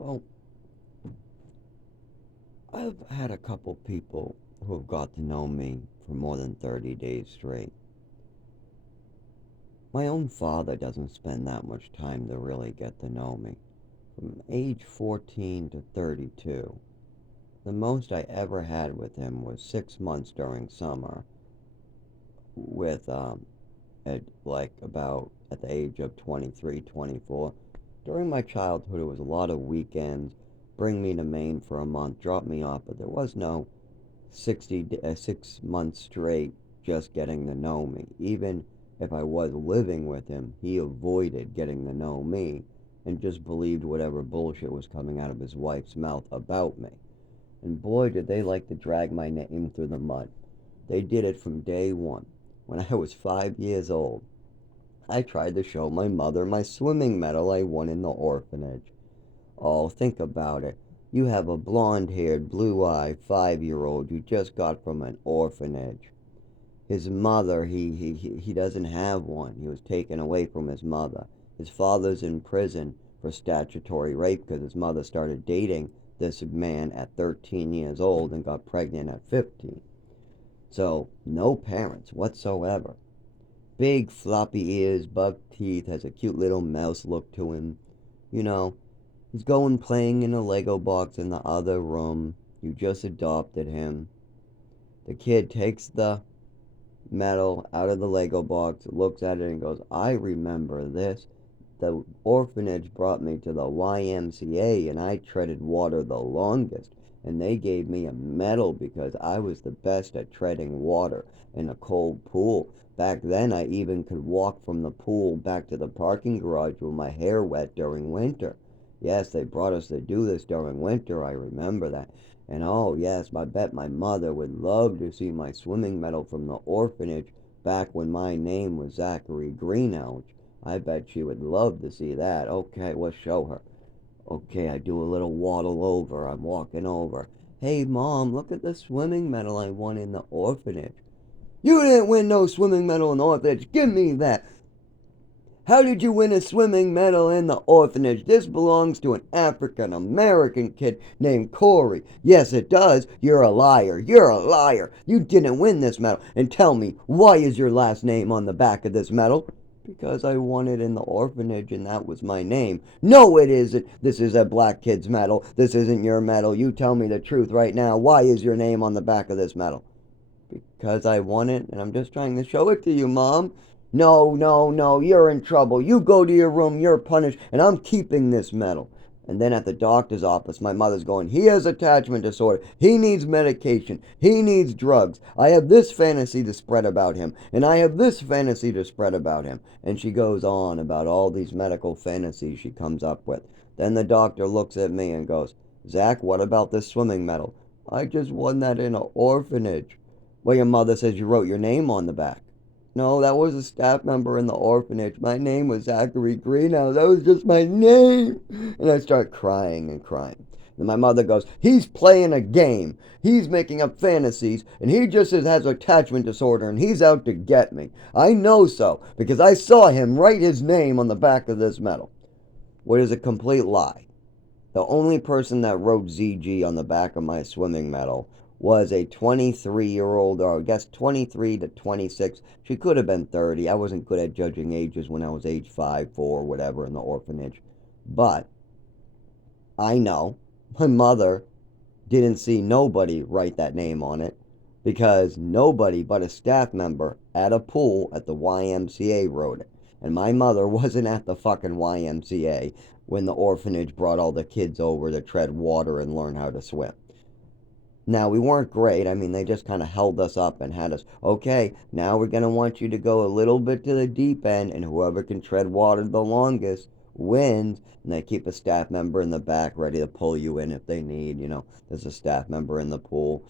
Well, I've had a couple people who have got to know me for more than 30 days straight. My own father doesn't spend that much time to really get to know me. From age 14 to 32, the most I ever had with him was 6 months during summer, with, at like about at the age of 23, 24. During my childhood, it was a lot of weekends, bring me to Maine for a month, drop me off, but there was no 6 months straight just getting to know me. Even if I was living with him, he avoided getting to know me and just believed whatever bullshit was coming out of his wife's mouth about me. And boy, did they like to drag my name through the mud. They did it from day one. When I was 5 years old, I tried to show my mother my swimming medal I won in the orphanage. Oh, think about it. You have a blonde haired, blue eyed 5-year-old you just got from an orphanage. His mother, he doesn't have one. He was taken away from his mother. His father's in prison for statutory rape because his mother started dating this man at 13 years old and got pregnant at 15. So, no parents whatsoever. Big floppy ears, buck teeth, has a cute little mouse look to him. You know, he's going playing in a Lego box in the other room. You just adopted him. The kid takes the medal out of the Lego box, looks at it, and goes, I remember this. The orphanage brought me to the YMCA, and I treaded water the longest. And they gave me a medal because I was the best at treading water in a cold pool. Back then, I even could walk from the pool back to the parking garage with my hair wet during winter. Yes, they brought us to do this during winter, I remember that. And oh, yes, I bet my mother would love to see my swimming medal from the orphanage back when my name was Zachary Greenouch. I bet she would love to see that. Okay, let's show her. Okay, I do a little waddle over. I'm walking over. Hey, Mom, look at the swimming medal I won in the orphanage. You didn't win no swimming medal in the orphanage. Give me that. How did you win a swimming medal in the orphanage? This belongs to an African American kid named Corey. Yes, it does. You're a liar. You're a liar. You didn't win this medal. And tell me, why is your last name on the back of this medal? Because I won it in the orphanage and that was my name. No, it isn't. This is a black kid's medal. This isn't your medal. You tell me the truth right now. Why is your name on the back of this medal? Because I won it and I'm just trying to show it to you, Mom. No, no, no, you're in trouble. You go to your room, you're punished, and I'm keeping this medal. And then at the doctor's office, my mother's going, he has attachment disorder. He needs medication. He needs drugs. I have this fantasy to spread about him. And I have this fantasy to spread about him. And she goes on about all these medical fantasies she comes up with. Then the doctor looks at me and goes, Zach, what about this swimming medal? I just won that in an orphanage. Well, your mother says you wrote your name on the back. No, that was a staff member in the orphanage. My name was Zachary Greenhouse. That was just my name. And I start crying and crying. And my mother goes, he's playing a game. He's making up fantasies, and he just has attachment disorder, and he's out to get me. I know so, because I saw him write his name on the back of this medal. What is a complete lie. The only person that wrote ZG on the back of my swimming medal was a 23-year-old, or I guess 23 to 26. She could have been 30. I wasn't good at judging ages when I was age 5, 4, whatever in the orphanage. But I know my mother didn't see nobody write that name on it because nobody but a staff member at a pool at the YMCA wrote it. And my mother wasn't at the fucking YMCA when the orphanage brought all the kids over to tread water and learn how to swim. Now, we weren't great. I mean, they just kind of held us up and had us, okay, now we're going to want you to go a little bit to the deep end, and whoever can tread water the longest wins. And they keep a staff member in the back ready to pull you in if they need. There's a staff member in the pool.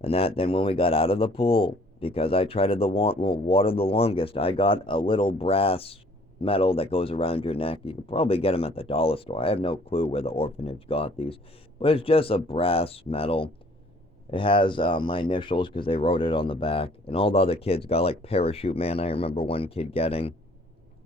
And then when we got out of the pool, because I tried to water the longest, I got a little brass medal that goes around your neck. You could probably get them at the dollar store. I have no clue where the orphanage got these. But it's just a brass medal. It has my initials because they wrote it on the back. And all the other kids got like Parachute Man. I remember one kid getting.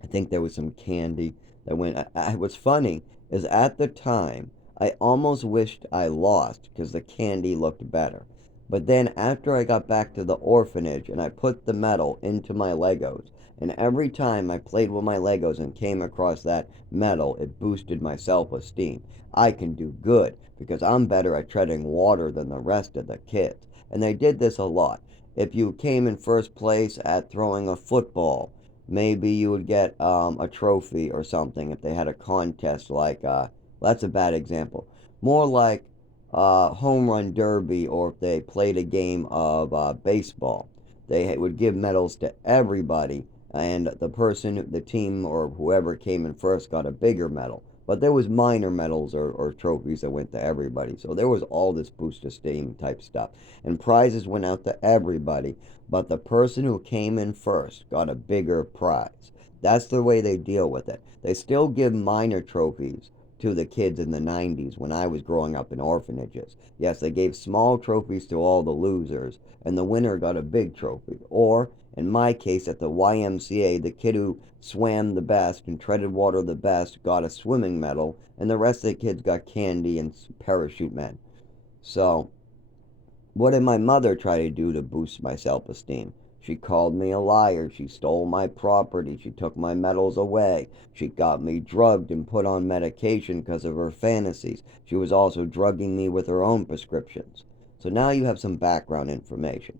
I think there was some candy that went. What's funny is at the time, I almost wished I lost because the candy looked better. But then after I got back to the orphanage and I put the medal into my Legos, and every time I played with my Legos and came across that medal, it boosted my self-esteem. I can do good because I'm better at treading water than the rest of the kids. And they did this a lot. If you came in first place at throwing a football, maybe you would get a trophy or something if they had a contest like, that's a bad example. More like home run derby, or if they played a game of baseball. They would give medals to everybody, and the person, the team, or whoever came in first got a bigger medal. But there was minor medals or trophies that went to everybody. So there was all this boost of steam type stuff. And prizes went out to everybody, but the person who came in first got a bigger prize. That's the way they deal with it. They still give minor trophies to the kids in the 90s when I was growing up in orphanages. Yes, they gave small trophies to all the losers, and the winner got a big trophy. Or, in my case, at the YMCA, the kid who swam the best and treaded water the best got a swimming medal, and the rest of the kids got candy and parachute men. So, what did my mother try to do to boost my self-esteem? She called me a liar. She stole my property. She took my medals away. She got me drugged and put on medication because of her fantasies. She was also drugging me with her own prescriptions. So now you have some background information.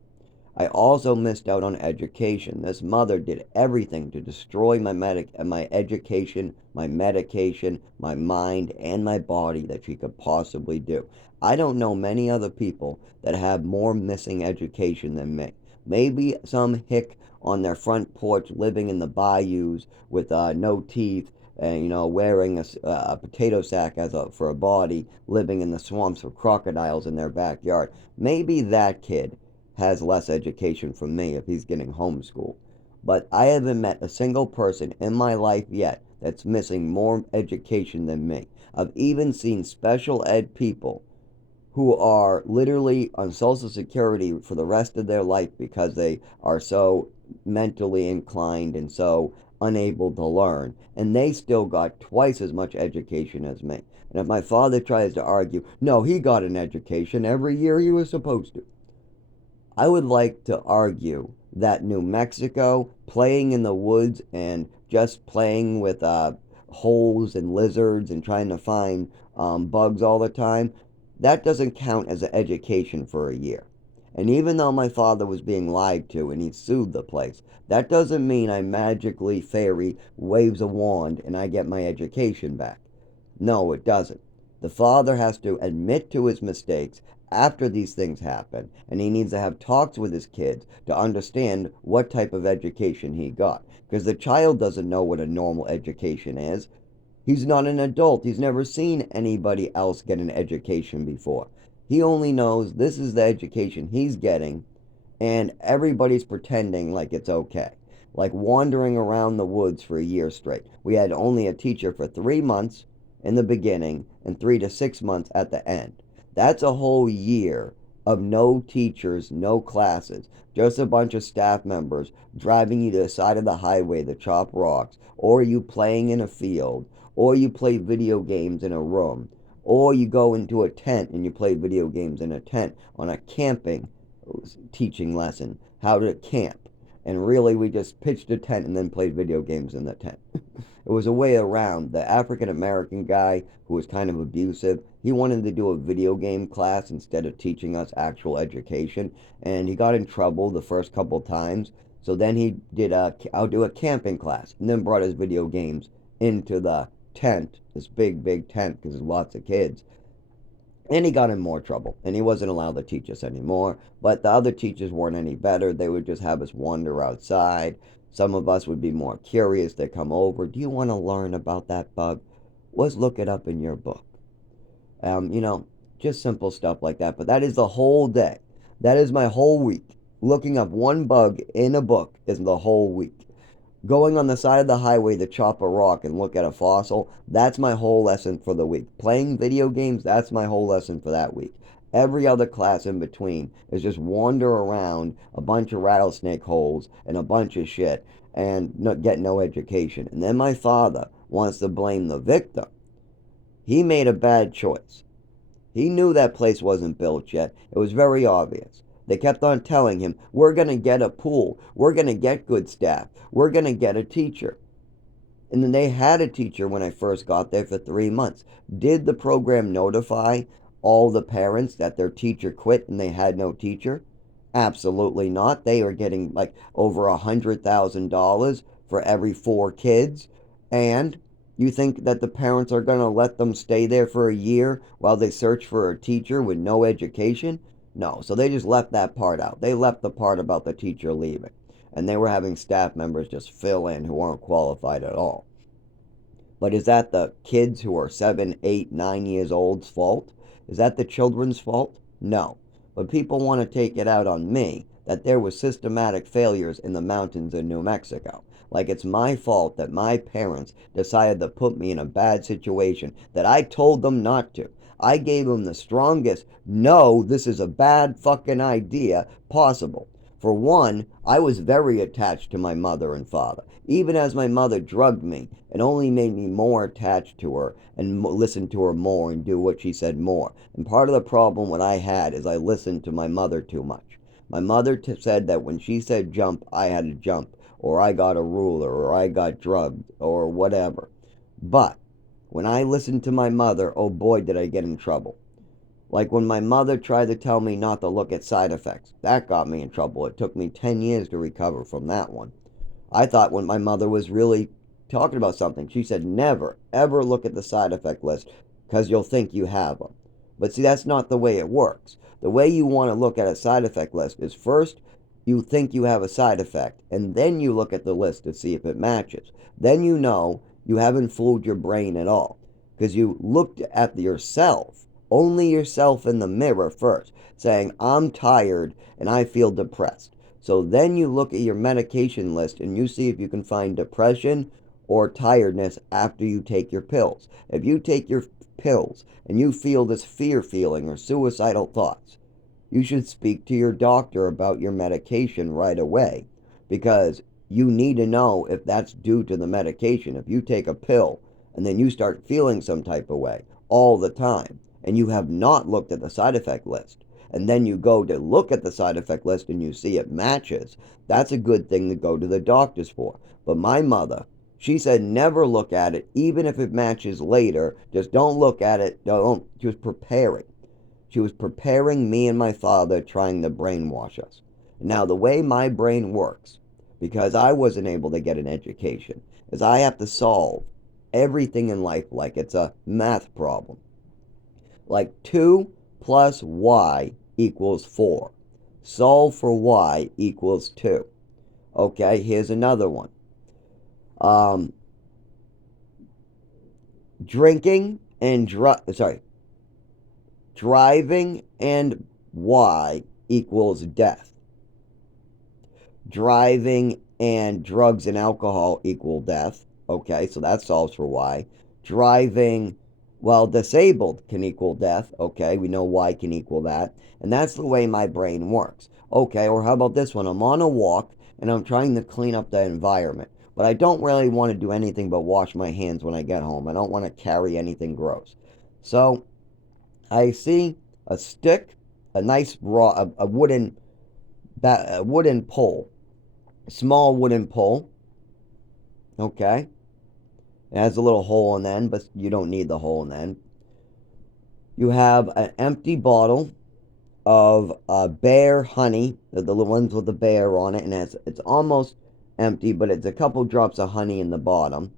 I also missed out on education. This mother did everything to destroy my education, my medication, my mind, and my body that she could possibly do. I don't know many other people that have more missing education than me. Maybe some hick on their front porch living in the bayous with no teeth and wearing a potato sack for a body, living in the swamps with crocodiles in their backyard. Maybe that kid has less education from me if he's getting homeschooled. But I haven't met a single person in my life yet that's missing more education than me. I've even seen special ed people who are literally on Social Security for the rest of their life because they are so mentally inclined and so unable to learn. And they still got twice as much education as me. And if my father tries to argue, no, he got an education every year he was supposed to, I would like to argue that New Mexico, playing in the woods and just playing with holes and lizards and trying to find bugs all the time, that doesn't count as an education for a year. And even though my father was being lied to and he sued the place, that doesn't mean I magically fairy waves a wand and I get my education back. No, it doesn't. The father has to admit to his mistakes after these things happen, and he needs to have talks with his kids to understand what type of education he got. Because the child doesn't know what a normal education is. He's not an adult. He's never seen anybody else get an education before. He only knows this is the education he's getting, and everybody's pretending like it's okay. Like wandering around the woods for a year straight. We had only a teacher for 3 months in the beginning and 3 to 6 months at the end. That's a whole year of no teachers, no classes, just a bunch of staff members driving you to the side of the highway to chop rocks, or you playing in a field, or you play video games in a room, or you go into a tent and you play video games in a tent on a camping teaching lesson, how to camp. And really, we just pitched a tent and then played video games in the tent. It was a way around. The African American guy who was kind of abusive, he wanted to do a video game class instead of teaching us actual education, and he got in trouble the first couple times. So then he did I'll do a camping class, and then brought his video games into the tent, this big tent, because there's lots of kids. And he got in more trouble, and he wasn't allowed to teach us anymore. But the other teachers weren't any better. They would just have us wander outside. Some of us would be more curious. They'd come over. Do you want to learn about that bug? Let's look it up in your book. Um, you know, just simple stuff like that. But that is the whole day. That is my whole week. Looking up one bug in a book is the whole week. Going on the side of the highway to chop a rock and look at a fossil, that's my whole lesson for the week. Playing video games, that's my whole lesson for that week. Every other class in between is just wander around a bunch of rattlesnake holes and a bunch of shit and get no education. And then my father wants to blame the victim. He made a bad choice. He knew that place wasn't built yet. It was very obvious. They kept on telling him, we're going to get a pool. We're going to get good staff. We're going to get a teacher. And then they had a teacher when I first got there for 3 months. Did the program notify all the parents that their teacher quit and they had no teacher? Absolutely not. They are getting like over $100,000 for every 4 kids. And you think that the parents are going to let them stay there for a year while they search for a teacher with no education? No. So they just left that part out. They left the part about the teacher leaving. And they were having staff members just fill in who aren't qualified at all. But is that the kids who are 7, 8, 9 years old's fault? Is that the children's fault? No. But people want to take it out on me that there was systematic failures in the mountains in New Mexico. Like it's my fault that my parents decided to put me in a bad situation that I told them not to. I gave them the strongest, no, this is a bad fucking idea possible. For one, I was very attached to my mother and father. Even as my mother drugged me, it only made me more attached to her and listen to her more and do what she said more. And part of the problem what I had is I listened to my mother too much. My mother said that when she said jump, I had to jump, or I got a ruler, or I got drugged, or whatever. But when I listened to my mother, oh boy, did I get in trouble. Like when my mother tried to tell me not to look at side effects. That got me in trouble. It took me 10 years to recover from that one. I thought when my mother was really talking about something, she said never, ever look at the side effect list because you'll think you have them. But see, that's not the way it works. The way you want to look at a side effect list is first you think you have a side effect, and then you look at the list to see if it matches. Then you know you haven't fooled your brain at all because you looked at yourself, only yourself in the mirror first, saying, I'm tired and I feel depressed. So then you look at your medication list and you see if you can find depression or tiredness after you take your pills. If you take your pills and you feel this fear feeling or suicidal thoughts, you should speak to your doctor about your medication right away because you need to know if that's due to the medication. If you take a pill and then you start feeling some type of way all the time and you have not looked at the side effect list, and then you go to look at the side effect list and you see it matches, that's a good thing to go to the doctors for. But my mother, she said never look at it, even if it matches later. Just don't look at it. Don't. She was preparing. She was preparing me and my father, trying to brainwash us. Now, the way my brain works, because I wasn't able to get an education, is I have to solve everything in life like it's a math problem. Like 2 plus y equals 4. Solve for y equals 2. Okay, here's another one. Driving and y equals death. Driving and drugs and alcohol equal death. Okay, so that solves for y. Driving while disabled can equal death. Okay, we know y can equal that. And that's the way my brain works. Okay, or how about this one? I'm on a walk and I'm trying to clean up the environment. But I don't really want to do anything but wash my hands when I get home. I don't want to carry anything gross. So I see a stick, a nice raw, a wooden pole, a small wooden pole. Okay, it has a little hole in the end, but you don't need the hole in the end. You have an empty bottle of bear honey, the ones with the bear on it, and it's almost empty, but it's a couple drops of honey in the bottom.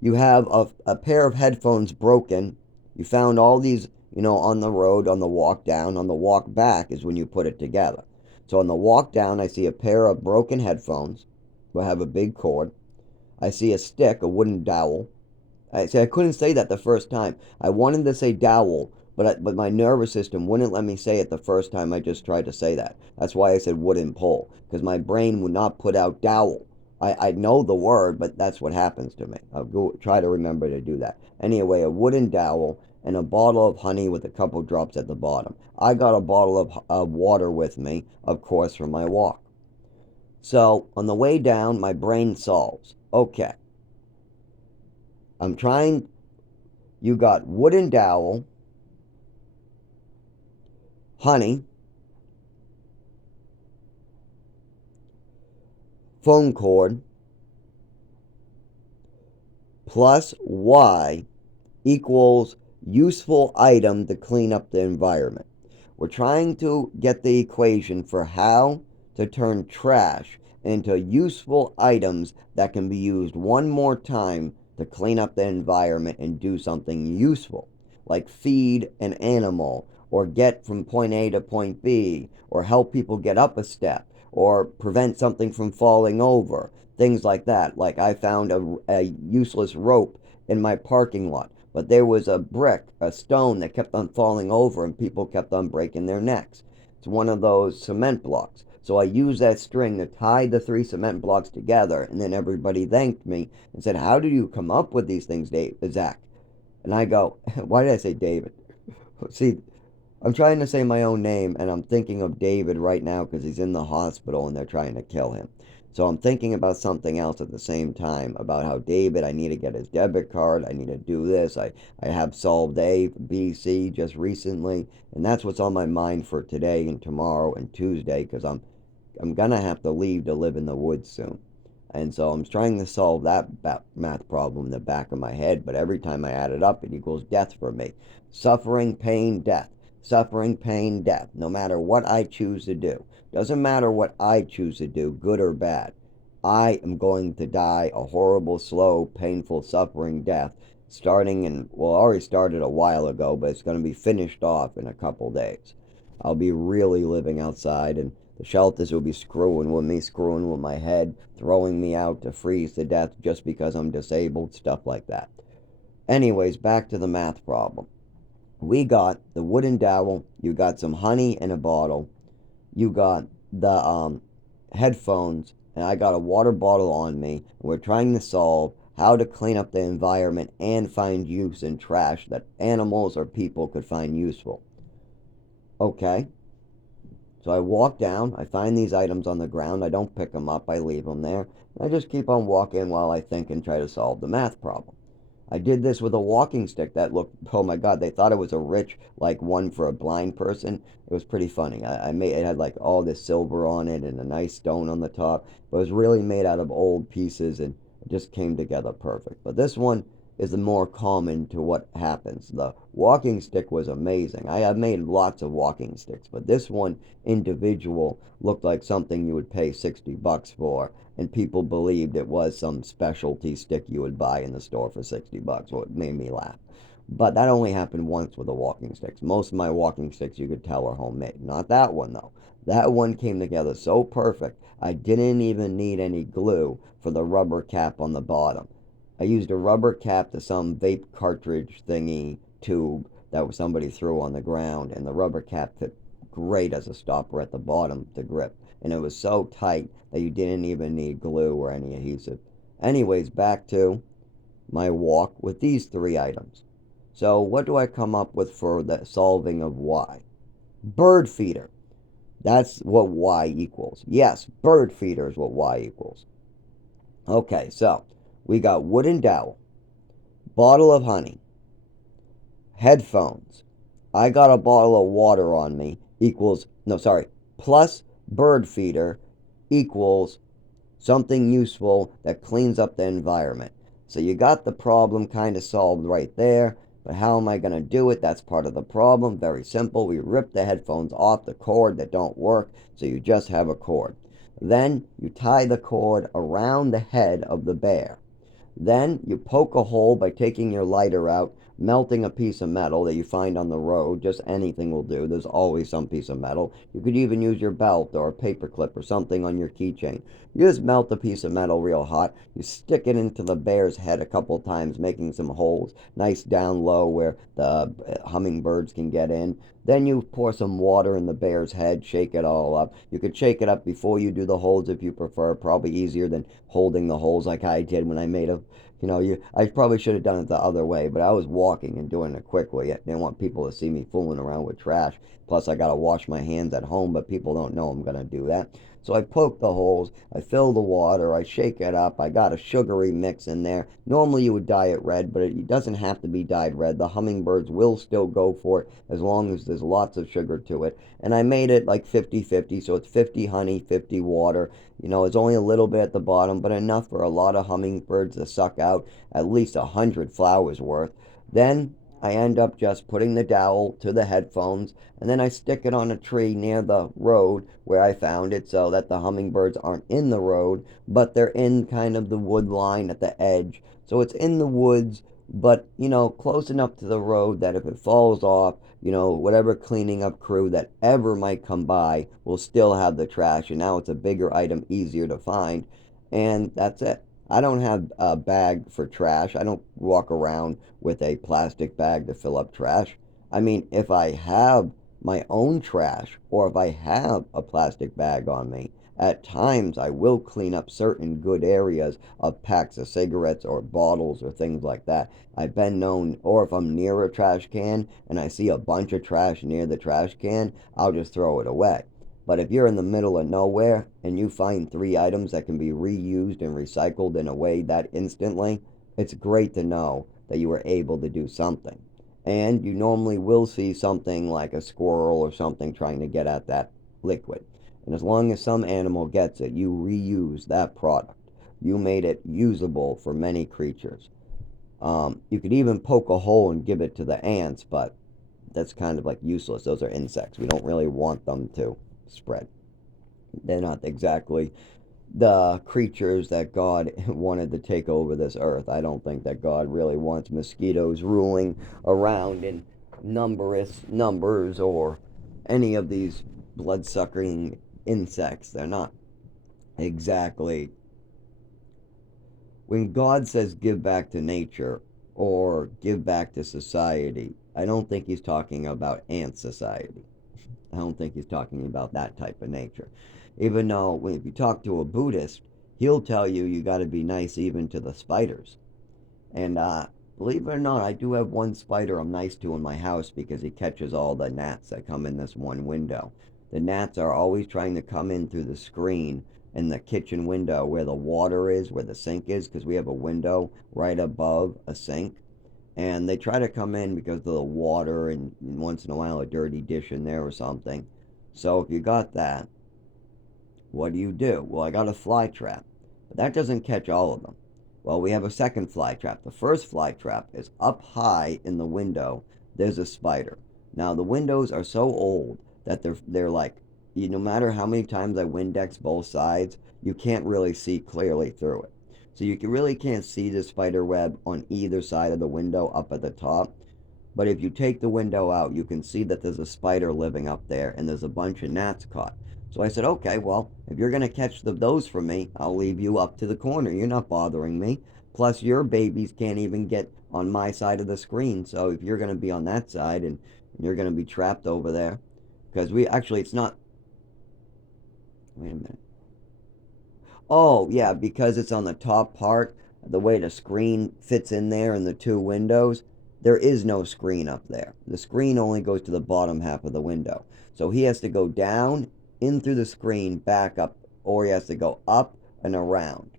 You have a pair of headphones broken. You found all these, on the road, on the walk down. On the walk back is when you put it together. So on the walk down, I see a pair of broken headphones. Will have a big cord. I see a stick, a wooden dowel. I couldn't say that the first time. I wanted to say dowel, but my nervous system wouldn't let me say it the first time I just tried to say that. That's why I said wooden pole, because my brain would not put out dowel. I know the word, but that's what happens to me. I'll go try to remember to do that. Anyway, a wooden dowel and a bottle of honey with a couple drops at the bottom. I got a bottle of water with me, of course, for my walk. So on the way down, my brain solves. Okay, I'm trying You got wooden dowel, honey, phone cord, plus Y equals useful item to clean up the environment. We're trying to get the equation for how to turn trash into useful items that can be used one more time to clean up the environment and do something useful, like feed an animal, or get from point A to point B, or help people get up a step, or prevent something from falling over. Things like that. Like I found a useless rope in my parking lot, but there was a brick, a stone that kept on falling over and people kept on breaking their necks. It's one of those cement blocks. So I used that string to tie the three cement blocks together, and then everybody thanked me and said, "How did you come up with these things, Zach?" And I go, "Why did I say David?" See, I'm trying to say my own name, and I'm thinking of David right now because he's in the hospital and they're trying to kill him. So I'm thinking about something else at the same time about how David, I need to get his debit card. I need to do this. I have solved A, B, C just recently, and that's what's on my mind for today and tomorrow and Tuesday because I'm gonna have to leave to live in the woods soon. And so I'm trying to solve that math problem in the back of my head, but every time I add it up, it equals death for me. Suffering, pain, death. Suffering, pain, death. No matter what I choose to do. Doesn't matter what I choose to do, good or bad. I am going to die a horrible, slow, painful, suffering death starting in, well, already started a while ago, but it's going to be finished off in a couple days. I'll be really living outside, and the shelters will be screwing with me, screwing with my head, throwing me out to freeze to death just because I'm disabled, stuff like that. Anyways, back to the math problem. We got the wooden dowel, you got some honey in a bottle, you got the headphones, and I got a water bottle on me. We're trying to solve how to clean up the environment and find use in trash that animals or people could find useful. Okay, so I walk down, I find these items on the ground, I don't pick them up, I leave them there. I just keep on walking while I think and try to solve the math problem. I did this with a walking stick that looked, oh my God, they thought it was a rich, like one for a blind person. It was pretty funny. I made it had like all this silver on it and a nice stone on the top, but it was really made out of old pieces and it just came together perfect. But this one is the more common to what happens. The walking stick was amazing. I have made lots of walking sticks, but this one individual looked like something you would pay $60 for, and people believed it was some specialty stick you would buy in the store for $60. So it made me laugh. But that only happened once with the walking sticks. Most of my walking sticks you could tell are homemade. Not that one though. That one came together so perfect I didn't even need any glue for the rubber cap on the bottom. I used a rubber cap to some vape cartridge thingy tube that somebody threw on the ground, and the rubber cap fit great as a stopper at the bottom to grip. And it was so tight that you didn't even need glue or any adhesive. Anyways, back to my walk with these three items. So what do I come up with for the solving of Y? Bird feeder. That's what Y equals. Yes, bird feeder is what Y equals. Okay, so we got wooden dowel, bottle of honey, headphones. I got a bottle of water on me equals, no, sorry, plus bird feeder equals something useful that cleans up the environment. So you got the problem kind of solved right there. But how am I going to do it? That's part of the problem. Very simple. We rip the headphones off the cord that don't work, so you just have a cord. Then you tie the cord around the head of the bear. Then you poke a hole by taking your lighter out, melting a piece of metal that you find on the road. Just anything will do. There's always some piece of metal. You could even use your belt or a paper clip or something on your keychain. You just melt a piece of metal real hot. You stick it into the bear's head a couple times, making some holes, nice down low where the hummingbirds can get in. Then you pour some water in the bear's head, shake it all up. You could shake it up before you do the holes if you prefer. Probably easier than holding the holes like I did when I made I probably should have done it the other way, but I was walking and doing it quickly. I didn't want people to see me fooling around with trash. Plus, I gotta wash my hands at home, but people don't know I'm gonna do that. So I poke the holes, I fill the water, I shake it up, I got a sugary mix in there. Normally you would dye it red, but it doesn't have to be dyed red. The hummingbirds will still go for it as long as there's lots of sugar to it. And I made it like 50-50, so it's 50 honey, 50 water. It's only a little bit at the bottom, but enough for a lot of hummingbirds to suck out at least 100 flowers worth. Then I end up just putting the dowel to the headphones, and then I stick it on a tree near the road where I found it so that the hummingbirds aren't in the road, but they're in kind of the wood line at the edge. So it's in the woods, but close enough to the road that if it falls off, whatever cleaning up crew that ever might come by will still have the trash. And now it's a bigger item, easier to find. And that's it. I don't have a bag for trash. I don't walk around with a plastic bag to fill up trash. I mean, if I have my own trash or if I have a plastic bag on me, at times I will clean up certain good areas of packs of cigarettes or bottles or things like that. I've been known, or if I'm near a trash can and I see a bunch of trash near the trash can, I'll just throw it away. But if you're in the middle of nowhere and you find 3 items that can be reused and recycled in a way that instantly, it's great to know that you were able to do something. And you normally will see something like a squirrel or something trying to get at that liquid. And as long as some animal gets it, you reuse that product. You made it usable for many creatures. You could even poke a hole and give it to the ants, but that's kind of like useless. Those are insects. We don't really want them to spread. They're not exactly the creatures that God wanted to take over this earth. I don't think that God really wants mosquitoes ruling around in numberless numbers or any of these blood sucking insects. They're not exactly. When God says give back to nature or give back to society, I don't think he's talking about ant society. I don't think he's talking about that type of nature. Even though if you talk to a Buddhist, he'll tell you you got to be nice even to the spiders. And believe it or not, I do have one spider I'm nice to in my house because he catches all the gnats that come in this one window. The gnats are always trying to come in through the screen in the kitchen window where the water is, where the sink is, because we have a window right above a sink. And they try to come in because of the water and once in a while a dirty dish in there or something. So if you got that, what do? Well, I got a fly trap, but that doesn't catch all of them. Well, we have a second fly trap. The first fly trap is up high in the window. There's a spider. Now the windows are so old that they're like, no matter how many times I Windex both sides, you can't really see clearly through it. So you really can't see the spider web on either side of the window up at the top. But if you take the window out, you can see that there's a spider living up there and there's a bunch of gnats caught. So I said, okay, well, if you're going to catch those for me, I'll leave you up to the corner. You're not bothering me. Plus, your babies can't even get on my side of the screen. So if you're going to be on that side and you're going to be trapped over there, because it's not. Wait a minute. Oh, yeah, because it's on the top part, the way the screen fits in there in the 2 windows, there is no screen up there. The screen only goes to the bottom half of the window. So he has to go down, in through the screen, back up, or he has to go up and around.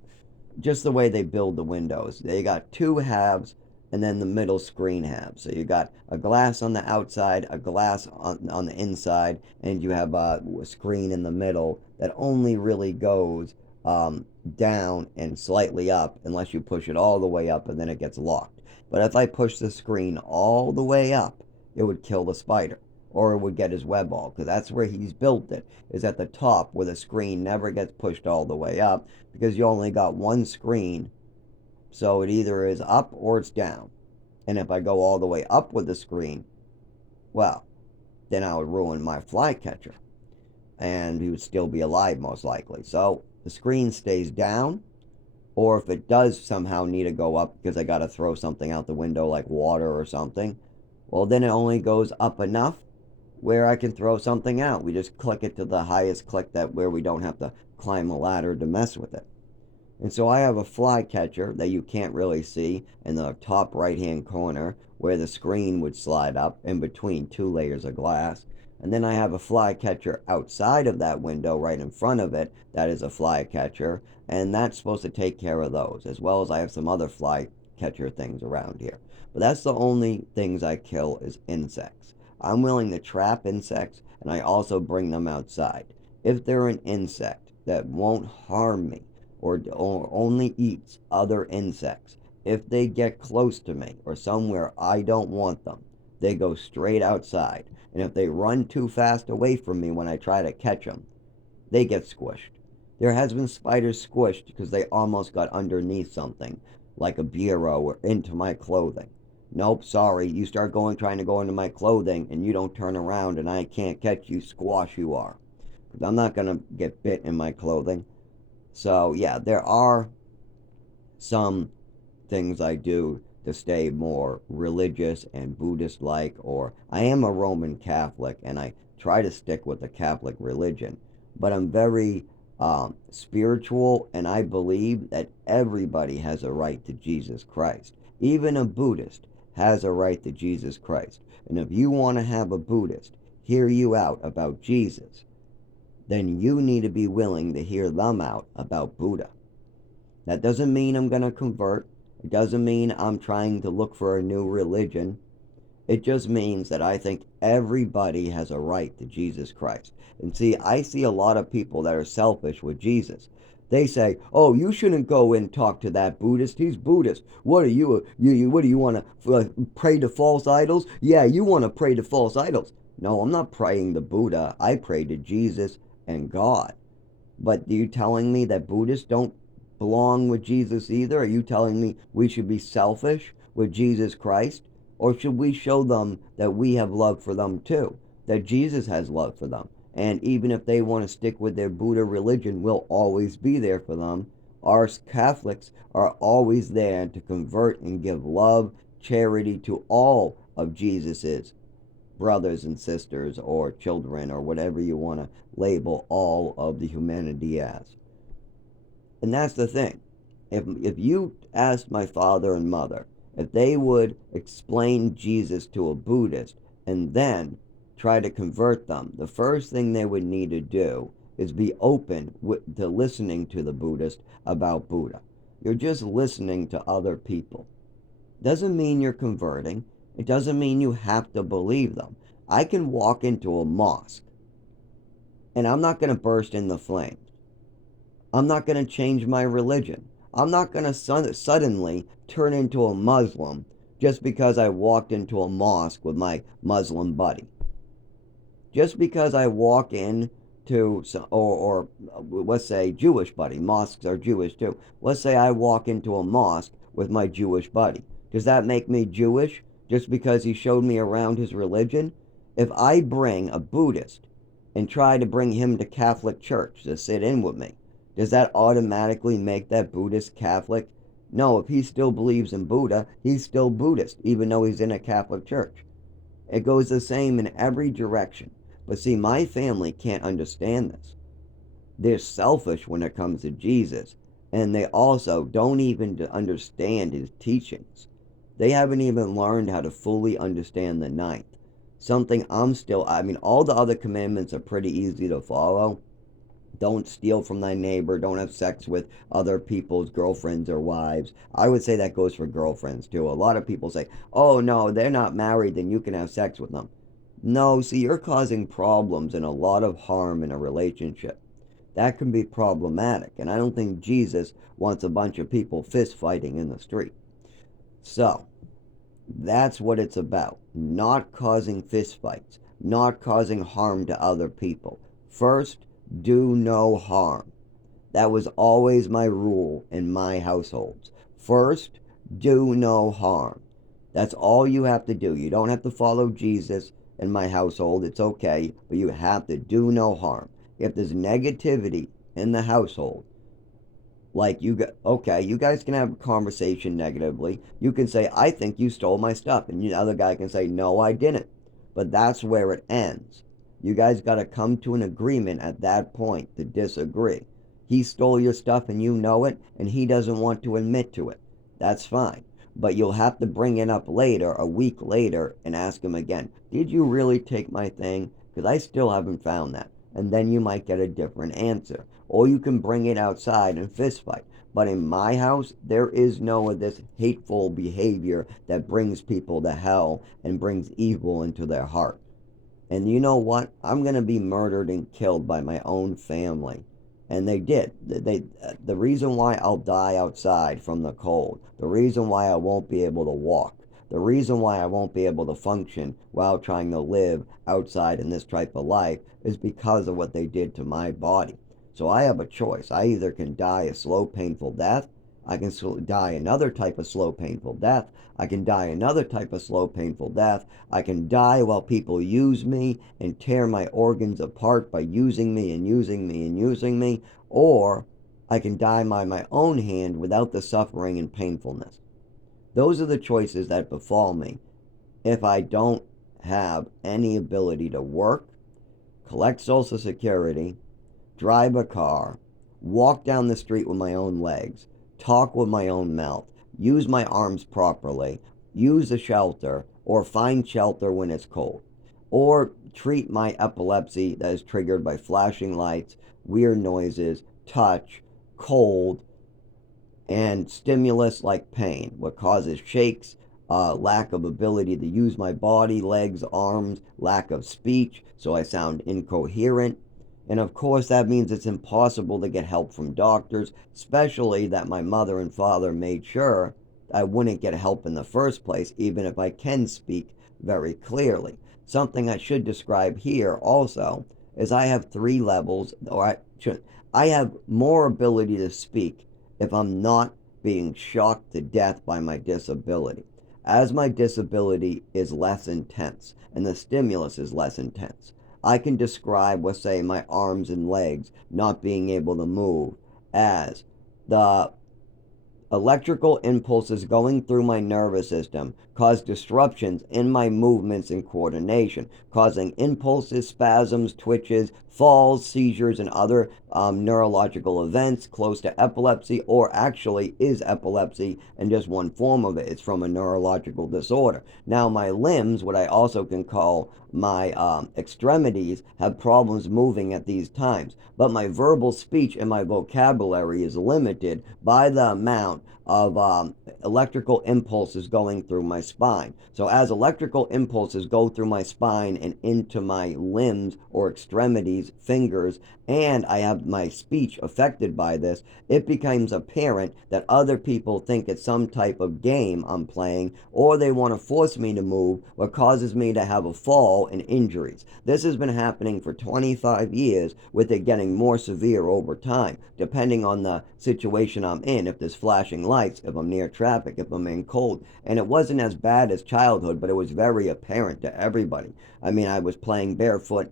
Just the way they build the windows. They got 2 halves and then the middle screen half. So you got a glass on the outside, a glass on the inside, and you have a screen in the middle that only really goes down and slightly up unless you push it all the way up and then it gets locked. But if I push the screen all the way up, it would kill the spider or it would get his web all because that's where he's built it, is at the top where the screen never gets pushed all the way up because you only got one screen, so it either is up or it's down. And if I go all the way up with the screen, well, then I would ruin my flycatcher and he would still be alive most likely. So the screen stays down, or if it does somehow need to go up because I got to throw something out the window like water or something, well, then it only goes up enough where I can throw something out. We just click it to the highest click that where we don't have to climb a ladder to mess with it. And so I have a fly catcher that you can't really see in the top right hand corner where the screen would slide up in between two layers of glass. And then I have a fly catcher outside of that window right in front of it that is a fly catcher, and that's supposed to take care of those, as well as I have some other fly catcher things around here. But that's the only things I kill is insects. I'm willing to trap insects, and I also bring them outside. If they're an insect that won't harm me, or only eats other insects, if they get close to me or somewhere I don't want them, they go straight outside. And if they run too fast away from me when I try to catch them, they get squished. There has been spiders squished because they almost got underneath something, like a bureau or into my clothing. Nope, sorry, you start trying to go into my clothing and you don't turn around and I can't catch you, squash you are. Because I'm not going to get bit in my clothing. So, yeah, there are some things I do to stay more religious and Buddhist like, or I am a Roman Catholic and I try to stick with the Catholic religion, but I'm very spiritual, and I believe that everybody has a right to Jesus Christ. Even a Buddhist has a right to Jesus Christ. And if you want to have a Buddhist hear you out about Jesus, then you need to be willing to hear them out about Buddha. That doesn't mean I'm going to convert. It doesn't mean I'm trying to look for a new religion. It just means that I think everybody has a right to Jesus Christ. And see, I see a lot of people that are selfish with Jesus. They say, "Oh, you shouldn't go and talk to that Buddhist. He's Buddhist. What are you? What do you want to pray to false idols? Yeah, you want to pray to false idols." No, I'm not praying to Buddha. I pray to Jesus and God. But are you telling me that Buddhists don't belong with Jesus either? Are you telling me we should be selfish with Jesus Christ? Or should we show them that we have love for them too? That Jesus has love for them. And even if they want to stick with their Buddha religion, we'll always be there for them. Our Catholics are always there to convert and give love, charity to all of Jesus's brothers and sisters or children or whatever you want to label all of the humanity as. And that's the thing. If you asked my father and mother if they would explain Jesus to a Buddhist and then try to convert them, the first thing they would need to do is be open to listening to the Buddhist about Buddha. You're just listening to other people. Doesn't mean you're converting. It doesn't mean you have to believe them. I can walk into a mosque and I'm not going to burst into flames. I'm not going to change my religion. I'm not going to suddenly turn into a Muslim just because I walked into a mosque with my Muslim buddy. Just because I walk in to, or let's say Jewish buddy. Mosques are Jewish too. Let's say I walk into a mosque with my Jewish buddy. Does that make me Jewish just because he showed me around his religion? If I bring a Buddhist and try to bring him to Catholic Church to sit in with me, does that automatically make that Buddhist Catholic? No, if he still believes in Buddha, he's still Buddhist, even though he's in a Catholic church. It goes the same in every direction. But see, my family can't understand this. They're selfish when it comes to Jesus, and they also don't even understand his teachings. They haven't even learned how to fully understand the ninth. Something all the other commandments are pretty easy to follow. Don't steal from thy neighbor. Don't have sex with other people's girlfriends or wives. I would say that goes for girlfriends too. A lot of people say, "Oh no, they're not married, then you can have sex with them." No, see, you're causing problems and a lot of harm in a relationship. That can be problematic, and I don't think Jesus wants a bunch of people fist fighting in the street. So, that's what it's about. Not causing fistfights, not causing harm to other people. First, do no harm. That was always my rule in my households. First, do no harm. That's all you have to do. You don't have to follow Jesus in my household. It's okay, but you have to do no harm. If there's negativity in the household, like you guys can have a conversation negatively. You can say, "I think you stole my stuff," and the other guy can say, "No, I didn't." But that's where it ends. You guys got to come to an agreement at that point to disagree. He stole your stuff and you know it, and he doesn't want to admit to it. That's fine. But you'll have to bring it up later, a week later, and ask him again, did you really take my thing? Because I still haven't found that. And then you might get a different answer. Or you can bring it outside and fist fight. But in my house, there is no of this hateful behavior that brings people to hell and brings evil into their heart. And you know what? I'm going to be murdered and killed by my own family. And they did. The reason why I'll die outside from the cold, the reason why I won't be able to walk, the reason why I won't be able to function while trying to live outside in this type of life is because of what they did to my body. So I have a choice. I either can die a slow, painful death. I can die another type of slow, painful death. I can die another type of slow, painful death. I can die while people use me and tear my organs apart by using me and using me and using me. Or I can die by my own hand without the suffering and painfulness. Those are the choices that befall me if I don't have any ability to work, collect Social Security, drive a car, walk down the street with my own legs, talk with my own mouth, use my arms properly, use a shelter, or find shelter when it's cold, or treat my epilepsy that is triggered by flashing lights, weird noises, touch, cold, and stimulus like pain, what causes shakes, lack of ability to use my body, legs, arms, lack of speech, so I sound incoherent. And of course, that means it's impossible to get help from doctors, especially that my mother and father made sure I wouldn't get help in the first place, even if I can speak very clearly. Something I should describe here also is I have 3 levels, or I have more ability to speak if I'm not being shocked to death by my disability. As my disability is less intense and the stimulus is less intense, I can describe, let's say, my arms and legs not being able to move as the electrical impulses going through my nervous system cause disruptions in my movements and coordination, causing impulses, spasms, twitches, falls, seizures, and other neurological events close to epilepsy, or actually is epilepsy and just one form of it. It's from a neurological disorder. Now, my limbs, what I also can call my extremities, have problems moving at these times, but my verbal speech and my vocabulary is limited by the amount of electrical impulses going through my spine. So as electrical impulses go through my spine and into my limbs or extremities, fingers, and I have my speech affected by this, it becomes apparent that other people think it's some type of game I'm playing, or they want to force me to move, or causes me to have a fall and injuries. This has been happening for 25 years, with it getting more severe over time, depending on the situation I'm in, if there's flashing lights, if I'm near traffic, if I'm in cold. And it wasn't as bad as childhood, but it was very apparent to everybody. I mean, I was playing barefoot,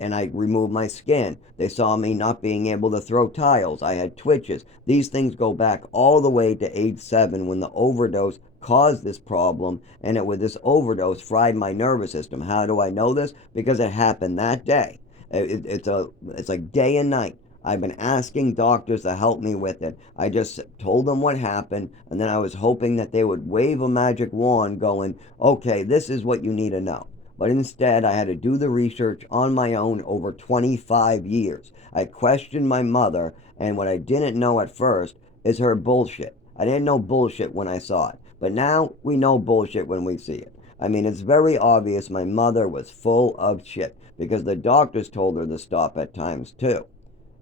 and I removed my skin. They saw me not being able to throw tiles. I had twitches. These things go back all the way to age 7, when the overdose caused this problem, and it was this overdose fried my nervous system. How do I know this? Because it happened that day. It's like day and night. I've been asking doctors to help me with it. I just told them what happened, and then I was hoping that they would wave a magic wand going, okay, this is what you need to know. But instead, I had to do the research on my own over 25 years. I questioned my mother, and what I didn't know at first is her bullshit. I didn't know bullshit when I saw it, but now we know bullshit when we see it. I mean, it's very obvious my mother was full of shit, because the doctors told her to stop at times too.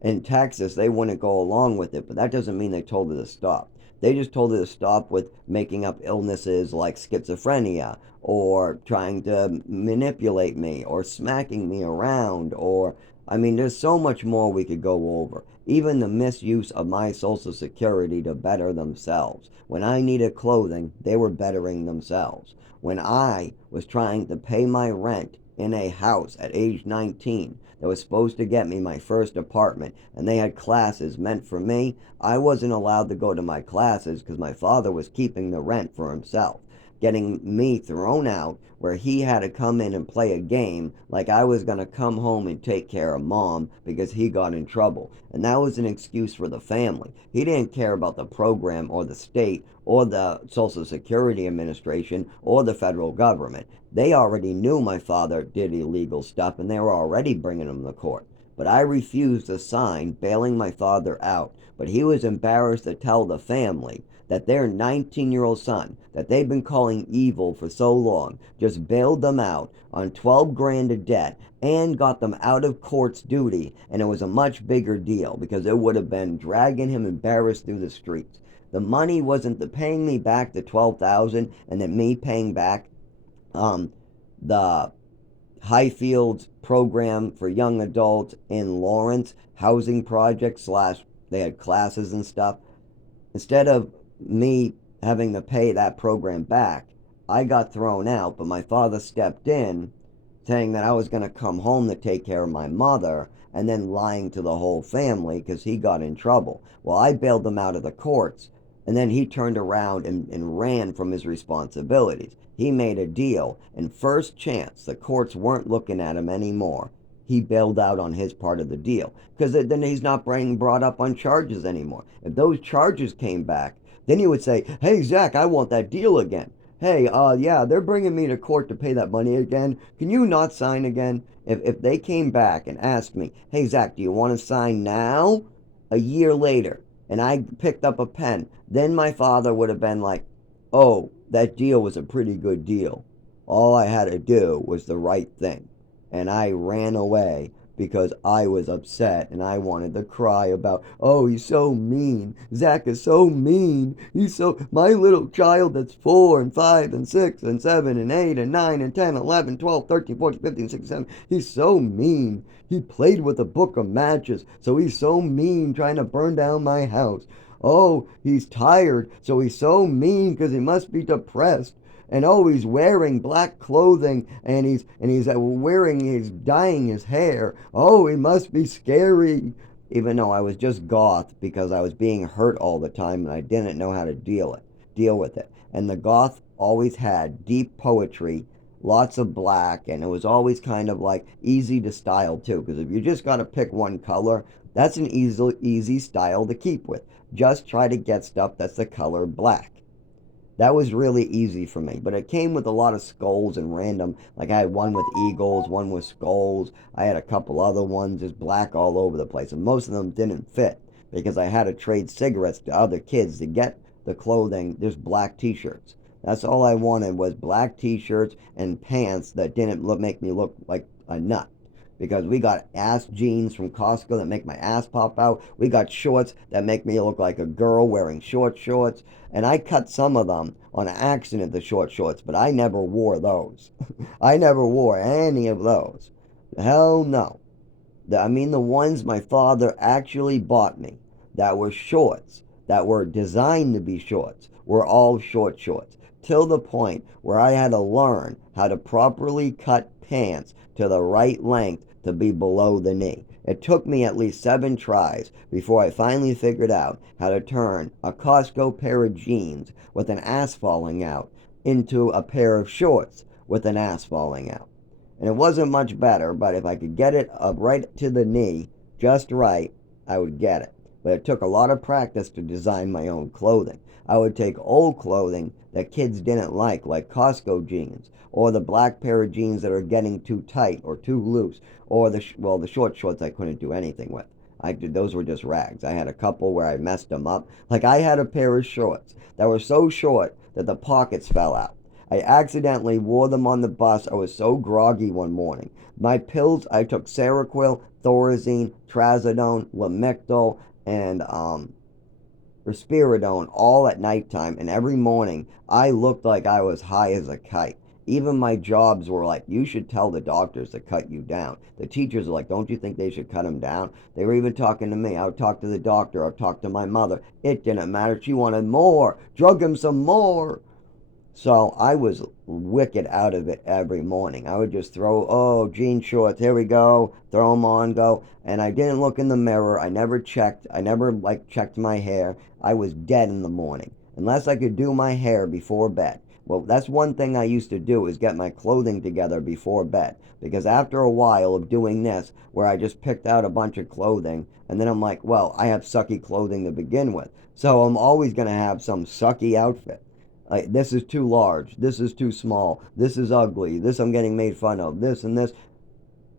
In Texas, they wouldn't go along with it, but that doesn't mean they told her to stop. They just told her to stop with making up illnesses like schizophrenia, or trying to manipulate me, or smacking me around, or, I mean, there's so much more we could go over. Even the misuse of my Social Security to better themselves. When I needed clothing, they were bettering themselves. When I was trying to pay my rent in a house at age 19 that was supposed to get me my first apartment, and they had classes meant for me, I wasn't allowed to go to my classes because my father was keeping the rent for himself. getting me thrown out, where he had to come in and play a game like I was going to come home and take care of mom because he got in trouble. And that was an excuse for the family. He didn't care about the program or the state or the Social Security Administration or the federal government. They already knew my father did illegal stuff, and they were already bringing him to court. But I refused to sign bailing my father out. But he was embarrassed to tell the family that their 19-year-old son, that they've been calling evil for so long, just bailed them out on 12 grand of debt and got them out of court's duty. And it was a much bigger deal because it would have been dragging him embarrassed through the streets. The money wasn't the paying me back the 12,000 and then me paying back the Highfields program for young adults in Lawrence, housing project slash they had classes and stuff. Instead of me having to pay that program back, I got thrown out, but my father stepped in saying that I was going to come home to take care of my mother and then lying to the whole family because he got in trouble. Well, I bailed him out of the courts, and then he turned around and ran from his responsibilities. He made a deal, and first chance the courts weren't looking at him anymore, he bailed out on his part of the deal because then he's not being brought up on charges anymore. If those charges came back, then he would say, hey, Zach, I want that deal again. Hey, yeah, they're bringing me to court to pay that money again. Can you not sign again? If they came back and asked me, hey, Zach, do you want to sign now? A year later, and I picked up a pen, then my father would have been like, oh, that deal was a pretty good deal. All I had to do was the right thing. And I ran away because I was upset and I wanted to cry about, oh, he's so mean. Zach is so mean. He's so, my little child that's 4 and 5 and 6 and 7 and 8 and 9 and 10, 11, 12, 13, 14, 15, 16, 17. He's so mean. He played with a book of matches, so he's so mean trying to burn down my house. Oh, he's tired, so he's so mean because he must be depressed. And oh, he's wearing black clothing, and he's dyeing his hair. Oh, he must be scary. Even though I was just goth because I was being hurt all the time and I didn't know how to deal with it. And the goth always had deep poetry, lots of black, and it was always kind of like easy to style too. Because if you just got to pick one color, that's an easy style to keep with. Just try to get stuff that's the color black. That was really easy for me, but it came with a lot of skulls and random, like I had one with eagles, one with skulls, I had a couple other ones, just black all over the place, and most of them didn't fit, because I had to trade cigarettes to other kids to get the clothing, just black t-shirts. That's all I wanted was black t-shirts and pants that didn't make me look like a nut. Because we got ass jeans from Costco that make my ass pop out. We got shorts that make me look like a girl wearing short shorts. And I cut some of them on accident, the short shorts, but I never wore those. I never wore any of those. Hell no. The ones my father actually bought me that were shorts, that were designed to be shorts, were all short shorts. Till the point where I had to learn how to properly cut pants to the right length to be below the knee. It took me at least 7 tries before I finally figured out how to turn a Costco pair of jeans with an ass falling out into a pair of shorts with an ass falling out. And it wasn't much better, but if I could get it up right to the knee just right, I would get it. But it took a lot of practice to design my own clothing. I would take old clothing that kids didn't like Costco jeans, or the black pair of jeans that are getting too tight or too loose, or the short shorts I couldn't do anything with. Those were just rags. I had a couple where I messed them up. Like I had a pair of shorts that were so short that the pockets fell out. I accidentally wore them on the bus. I was so groggy one morning. My pills, I took Seroquel, Thorazine, Trazodone, Lamictal, and Risperidone all at nighttime, and every morning I looked like I was high as a kite. Even my jobs were like, you should tell the doctors to cut you down. The teachers are like, don't you think they should cut him down? They were even talking to me. I would talk to the doctor. I would talk to my mother. It didn't matter. She wanted more. Drug him some more. So I was wicked out of it every morning. I would just throw, jean shorts, here we go, throw them on, go. And I didn't look in the mirror. I never checked. I never, checked my hair. I was dead in the morning. Unless I could do my hair before bed. Well, that's one thing I used to do, is get my clothing together before bed. Because after a while of doing this, where I just picked out a bunch of clothing, and then I'm like, well, I have sucky clothing to begin with. So I'm always going to have some sucky outfit. Like, this is too large. This is too small. This is ugly. This I'm getting made fun of. This and this.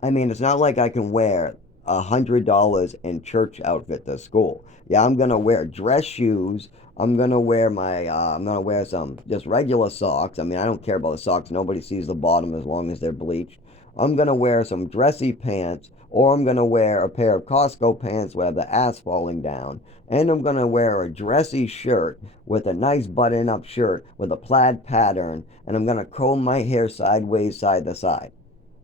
I mean, it's not like I can wear $100 in church outfit to school. Yeah, I'm gonna wear dress shoes. I'm gonna wear some just regular socks. I mean, I don't care about the socks. Nobody sees the bottom as long as they're bleached. I'm gonna wear some dressy pants, or I'm gonna wear a pair of Costco pants where the ass falling down, and I'm gonna wear a dressy shirt with a nice button-up shirt with a plaid pattern, and I'm gonna comb my hair sideways, side to side.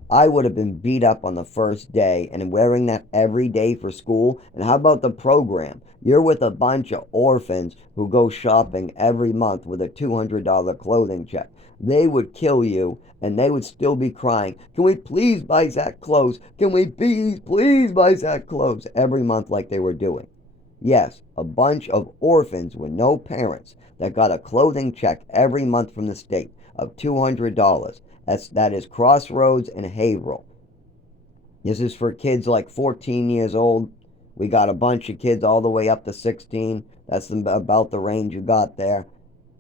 I would have been beat up on the first day, and wearing that every day for school. And how about the program? You're with a bunch of orphans who go shopping every month with a $200 clothing check. They would kill you, and they would still be crying, can we please buy Zach clothes? Can we please buy Zach clothes? Every month, like they were doing. Yes, a bunch of orphans with no parents that got a clothing check every month from the state of $200. That is Crossroads and Haverhill. This is for kids like 14 years old. We got a bunch of kids all the way up to 16. That's about the range you got there.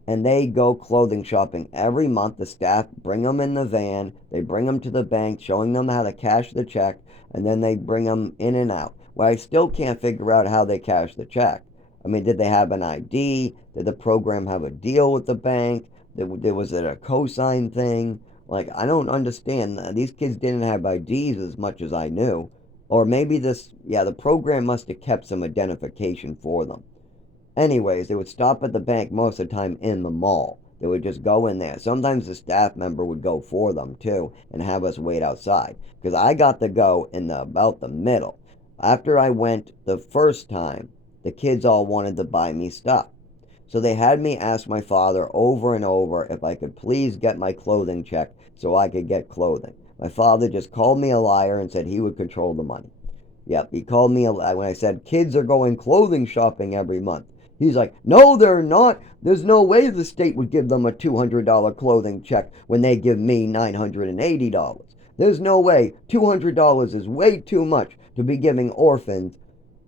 And they go clothing shopping every month. The staff bring them in the van. They bring them to the bank, showing them how to cash the check, and then they bring them in and out. Well, I still can't figure out how they cash the check. I mean, did they have an ID? Did the program have a deal with the bank? Was it a cosign thing? Like, I don't understand. These kids didn't have IDs as much as I knew. Or maybe the program must have kept some identification for them. Anyways, they would stop at the bank most of the time in the mall. They would just go in there. Sometimes the staff member would go for them too and have us wait outside. Because I got to go in about the middle. After I went the first time, the kids all wanted to buy me stuff. So they had me ask my father over and over if I could please get my clothing check so I could get clothing. My father just called me a liar and said he would control the money. Yep, he called me a liar when I said kids are going clothing shopping every month. He's like, no, they're not. There's no way the state would give them a $200 clothing check when they give me $980. There's no way. $200 is way too much to be giving orphans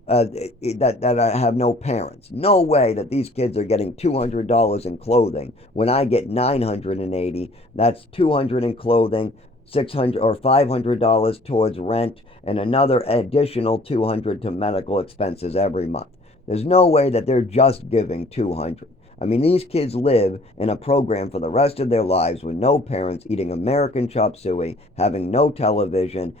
that I have no parents. No way that these kids are getting $200 in clothing when I get $980. That's $200 in clothing, $600 or $500 towards rent, and another additional $200 to medical expenses every month. There's no way that they're just giving $200. I mean, these kids live in a program for the rest of their lives with no parents, eating American chop suey, having no television,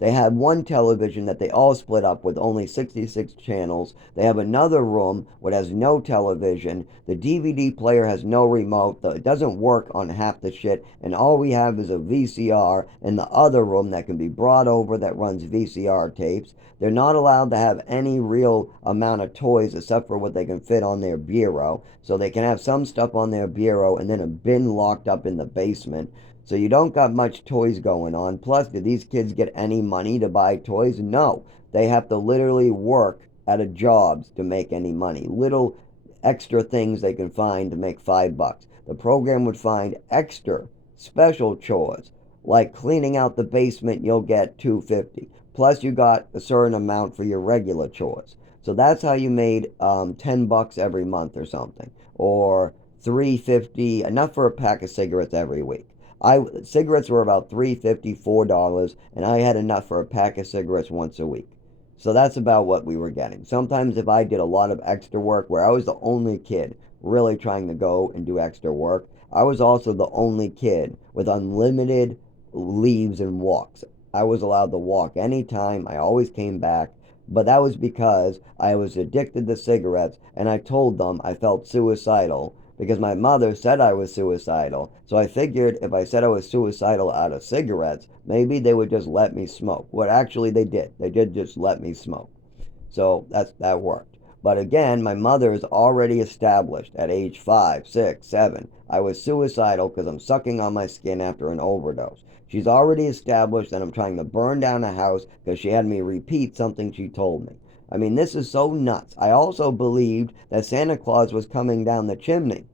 they have one television that they all split up with only 66 channels. They have another room which has no television. The DVD player has no remote. It doesn't work on half the shit, and all we have is a VCR in the other room that can be brought over that runs VCR tapes. They're not allowed to have any real amount of toys except for what they can fit on their bureau. So they can have some stuff on their bureau and then a bin locked up in the basement. So you don't got much toys going on. Plus, do these kids get any money to buy toys? No. They have to literally work at a jobs to make any money. Little extra things they can find to make $5. The program would find extra special chores like cleaning out the basement. You'll get $250. Plus you got a certain amount for your regular chores. So that's how you made $10 every month or something, or $3.50, enough for a pack of cigarettes every week. Cigarettes were about $3.50, $4, and I had enough for a pack of cigarettes once a week. So that's about what we were getting. Sometimes if I did a lot of extra work, where I was the only kid really trying to go and do extra work, I was also the only kid with unlimited leaves and walks. I was allowed to walk anytime. I always came back. But that was because I was addicted to cigarettes, and I told them I felt suicidal because my mother said I was suicidal. So I figured if I said I was suicidal out of cigarettes, maybe they would just let me smoke. What actually they did. They did just let me smoke. So that worked. But again, my mother is already established at age 5, 6, 7. I was suicidal because I'm sucking on my skin after an overdose. She's already established that I'm trying to burn down a house because she had me repeat something she told me. I mean, this is so nuts. I also believed that Santa Claus was coming down the chimney.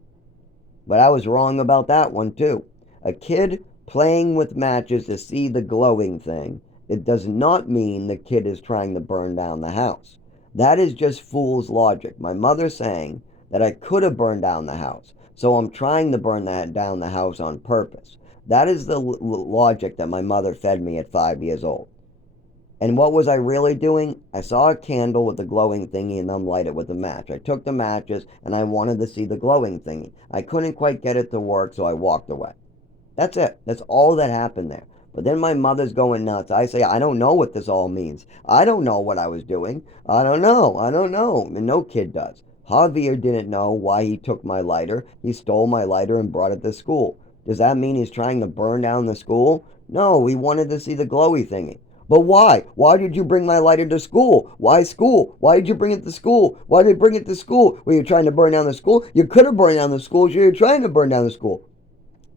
But I was wrong about that one too. A kid playing with matches to see the glowing thing, it does not mean the kid is trying to burn down the house. That is just fool's logic. My mother saying that I could have burned down the house, so I'm trying to burn down the house on purpose. That is the logic that my mother fed me at 5 years old. And what was I really doing? I saw a candle with the glowing thingy and then light it with a match. I took the matches and I wanted to see the glowing thingy. I couldn't quite get it to work, so I walked away. That's it. That's all that happened there. But then my mother's going nuts. I say, I don't know what this all means. I don't know what I was doing. I don't know. I don't know. And no kid does. Javier didn't know why he took my lighter. He stole my lighter and brought it to school. Does that mean he's trying to burn down the school? No, he wanted to see the glowy thingy. But why? Why did you bring my lighter to school? Why school? Why did you bring it to school? Why did you bring it to school? Were you trying to burn down the school? You could have burned down the school if you were trying to burn down the school.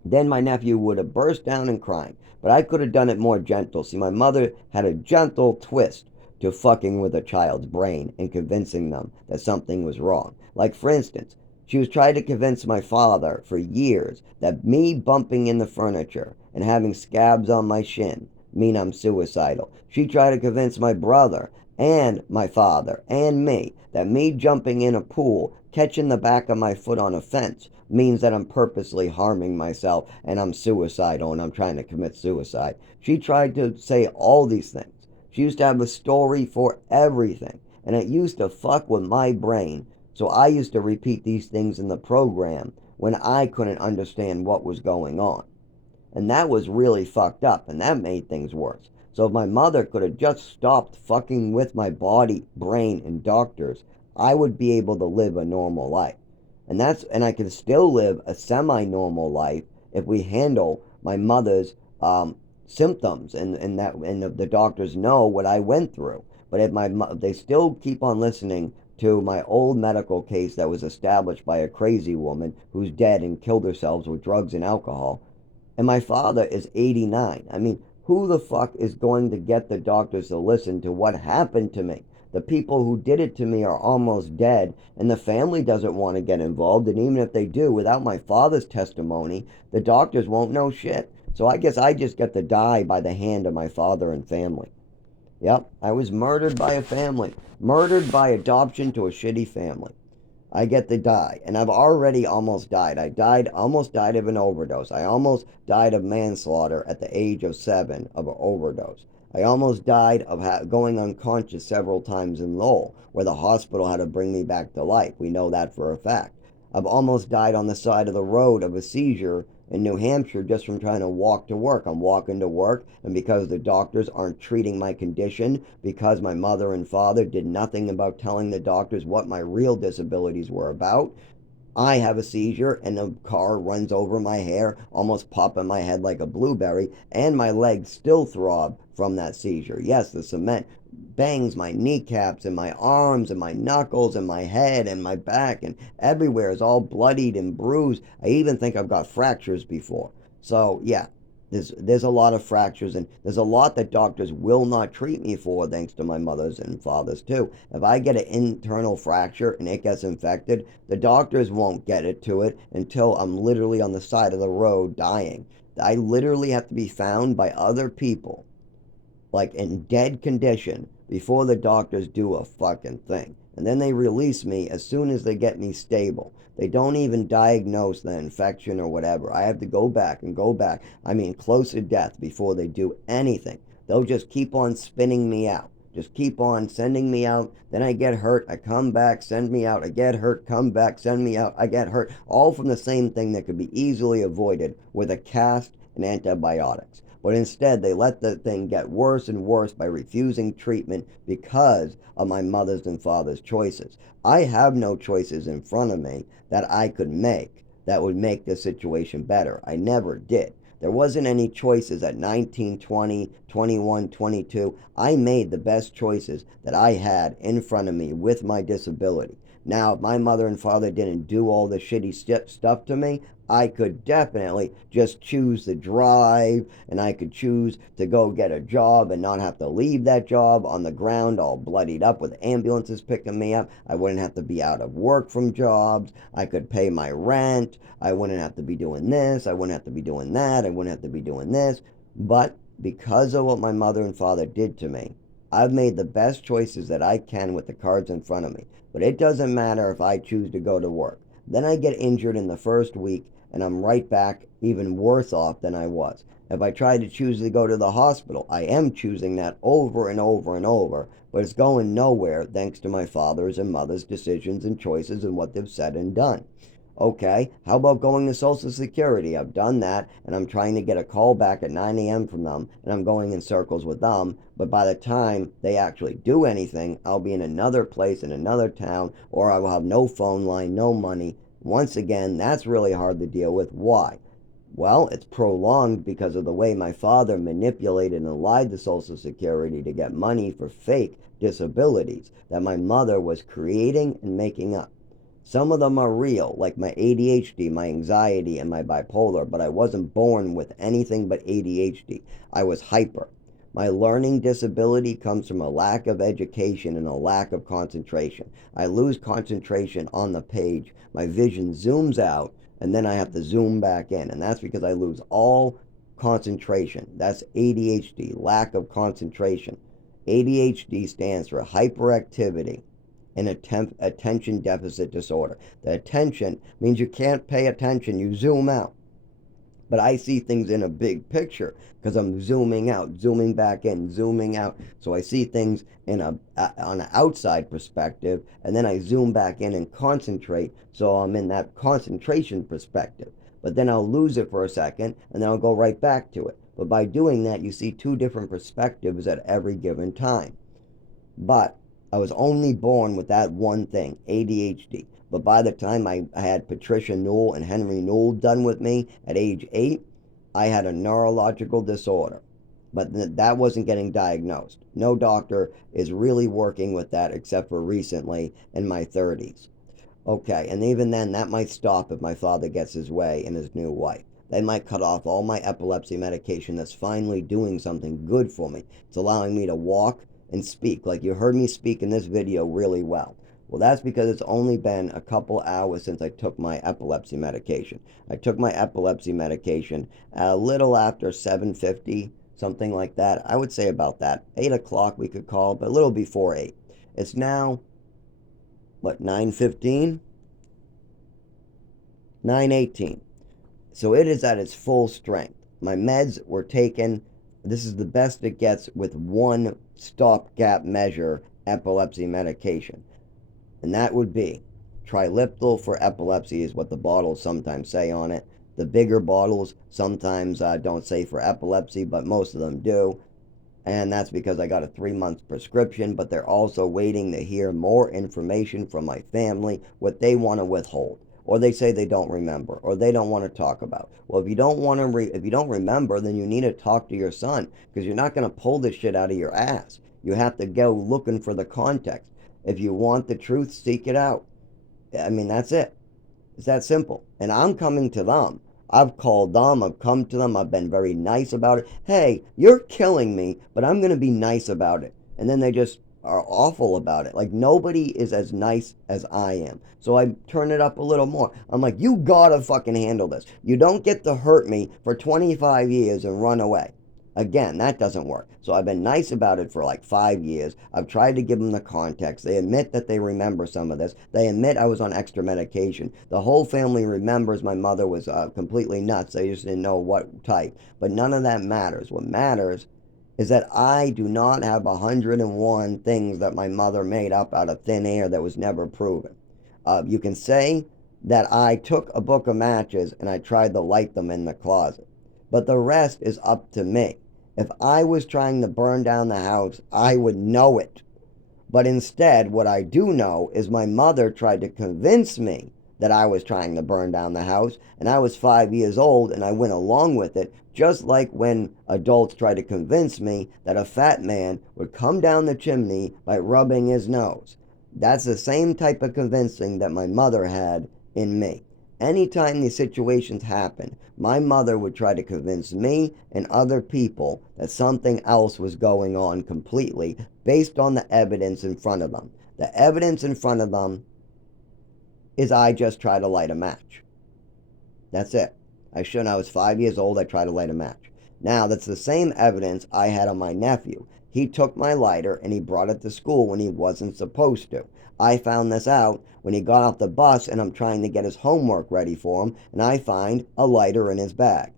Then my nephew would have burst down and crying. But I could have done it more gentle. See, my mother had a gentle twist to fucking with a child's brain and convincing them that something was wrong. Like, for instance, she was trying to convince my father for years that me bumping in the furniture and having scabs on my shin mean I'm suicidal. She tried to convince my brother and my father and me that me jumping in a pool, catching the back of my foot on a fence, means that I'm purposely harming myself and I'm suicidal and I'm trying to commit suicide. She tried to say all these things. She used to have a story for everything, and it used to fuck with my brain. So I used to repeat these things in the program when I couldn't understand what was going on. And that was really fucked up, and that made things worse. So if my mother could have just stopped fucking with my body, brain, and doctors, I would be able to live a normal life. And I can still live a semi-normal life if we handle my mother's symptoms and the doctors know what I went through. But if they still keep on listening to my old medical case that was established by a crazy woman who's dead and killed herself with drugs and alcohol, and my father is 89. I mean, who the fuck is going to get the doctors to listen to what happened to me? The people who did it to me are almost dead, and the family doesn't want to get involved. And even if they do, without my father's testimony, the doctors won't know shit. So I guess I just get to die by the hand of my father and family. Yep, I was murdered by a family. Murdered by adoption to a shitty family. I get to die, and I've already almost died. Almost died of an overdose. I almost died of manslaughter at the age of 7 of an overdose. I almost died of going unconscious several times in Lowell, where the hospital had to bring me back to life. We know that for a fact. I've almost died on the side of the road of a seizure in New Hampshire just from trying to walk to work. I'm walking to work, and because the doctors aren't treating my condition, because my mother and father did nothing about telling the doctors what my real disabilities were about, I have a seizure and a car runs over my hair, almost popping my head like a blueberry, and my legs still throb from that seizure. Yes, the cement bangs my kneecaps and my arms and my knuckles and my head and my back, and everywhere is all bloodied and bruised. I even think I've got fractures before. So yeah, there's a lot of fractures, and there's a lot that doctors will not treat me for, thanks to my mother's and father's too. If I get an internal fracture and it gets infected, the doctors won't get it to it until I'm literally on the side of the road dying. I literally have to be found by other people, like in dead condition, before the doctors do a fucking thing. And then they release me as soon as they get me stable. They don't even diagnose the infection or whatever. I have to go back and go back. I mean, close to death before they do anything. They'll just keep on spinning me out. Just keep on sending me out. Then I get hurt. I come back, send me out. I get hurt, come back, send me out. I get hurt. All from the same thing that could be easily avoided with a cast and antibiotics. But instead, they let the thing get worse and worse by refusing treatment because of my mother's and father's choices. I have no choices in front of me that I could make that would make this situation better. I never did. There wasn't any choices at 19, 20, 21, 22. I made the best choices that I had in front of me with my disability. Now, if my mother and father didn't do all the shitty stuff to me, I could definitely just choose to drive, and I could choose to go get a job and not have to leave that job on the ground all bloodied up with ambulances picking me up. I wouldn't have to be out of work from jobs. I could pay my rent. I wouldn't have to be doing this. I wouldn't have to be doing that. I wouldn't have to be doing this. But because of what my mother and father did to me, I've made the best choices that I can with the cards in front of me. But it doesn't matter if I choose to go to work. Then I get injured in the first week and I'm right back even worse off than I was. If I try to choose to go to the hospital, I am choosing that over and over and over, but it's going nowhere thanks to my father's and mother's decisions and choices and what they've said and done. Okay, how about going to Social Security? I've done that, and I'm trying to get a call back at 9 a.m. from them, and I'm going in circles with them. But by the time they actually do anything, I'll be in another place, in another town, or I will have no phone line, no money. Once again, that's really hard to deal with. Why? Well, it's prolonged because of the way my father manipulated and lied to Social Security to get money for fake disabilities that my mother was creating and making up. Some of them are real, like my ADHD, my anxiety, and my bipolar, but I wasn't born with anything but ADHD. I was hyper. My learning disability comes from a lack of education and a lack of concentration. I lose concentration on the page. My vision zooms out, and then I have to zoom back in, and that's because I lose all concentration. That's ADHD, lack of concentration. ADHD stands for hyperactivity and attention deficit disorder. The attention means you can't pay attention, you zoom out. But I see things in a big picture because I'm zooming out, zooming back in, zooming out. So I see things on an outside perspective, and then I zoom back in and concentrate. So I'm in that concentration perspective. But then I'll lose it for a second, and then I'll go right back to it. But by doing that, you see two different perspectives at every given time. But I was only born with that one thing, ADHD. But by the time I had Patricia Newell and Henry Newell done with me at age 8, I had a neurological disorder. But that wasn't getting diagnosed. No doctor is really working with that except for recently in my 30s. Okay, and even then, that might stop if my father gets his way and his new wife. They might cut off all my epilepsy medication that's finally doing something good for me. It's allowing me to walk and speak, like you heard me speak in this video really well. Well, that's because it's only been a couple hours since I took my epilepsy medication. I took my epilepsy medication a little after 7:50, something like that. I would say about that. 8 o'clock we could call, but a little before 8. It's now, what, 9:15? 9:18. So it is at its full strength. My meds were taken. This is the best it gets with one stopgap measure epilepsy medication. And that would be Trileptal for epilepsy is what the bottles sometimes say on it. The bigger bottles sometimes don't say for epilepsy, but most of them do. And that's because I got a 3-month prescription, but they're also waiting to hear more information from my family, what they want to withhold. Or they say they don't remember, or they don't want to talk about. Well, if you don't want to, if you don't remember, then you need to talk to your son, because you're not going to pull this shit out of your ass. You have to go looking for the context. If you want the truth, seek it out. I mean, that's it. It's that simple. And I'm coming to them. I've called them. I've come to them. I've been very nice about it. Hey, you're killing me, but I'm going to be nice about it. And then they just are awful about it. Like, nobody is as nice as I am. So I turn it up a little more. I'm like, you gotta fucking handle this. You don't get to hurt me for 25 years and run away. Again, that doesn't work. So I've been nice about it for like 5 years. I've tried to give them the context. They admit that they remember some of this. They admit I was on extra medication. The whole family remembers my mother was completely nuts. They just didn't know what type. But none of that matters. What matters is that I do not have 101 things that my mother made up out of thin air that was never proven. You can say that I took a book of matches and I tried to light them in the closet. But the rest is up to me. If I was trying to burn down the house, I would know it. But instead, what I do know is my mother tried to convince me that I was trying to burn down the house, and I was 5 years old and I went along with it, just like when adults try to convince me that a fat man would come down the chimney by rubbing his nose. That's the same type of convincing that my mother had in me. Anytime these situations happen, my mother would try to convince me and other people that something else was going on completely based on the evidence in front of them. The evidence in front of them is I just try to light a match. That's it. I was 5 years old, I tried to light a match. Now, that's the same evidence I had on my nephew. He took my lighter and he brought it to school when he wasn't supposed to. I found this out when he got off the bus and I'm trying to get his homework ready for him, and I find a lighter in his bag.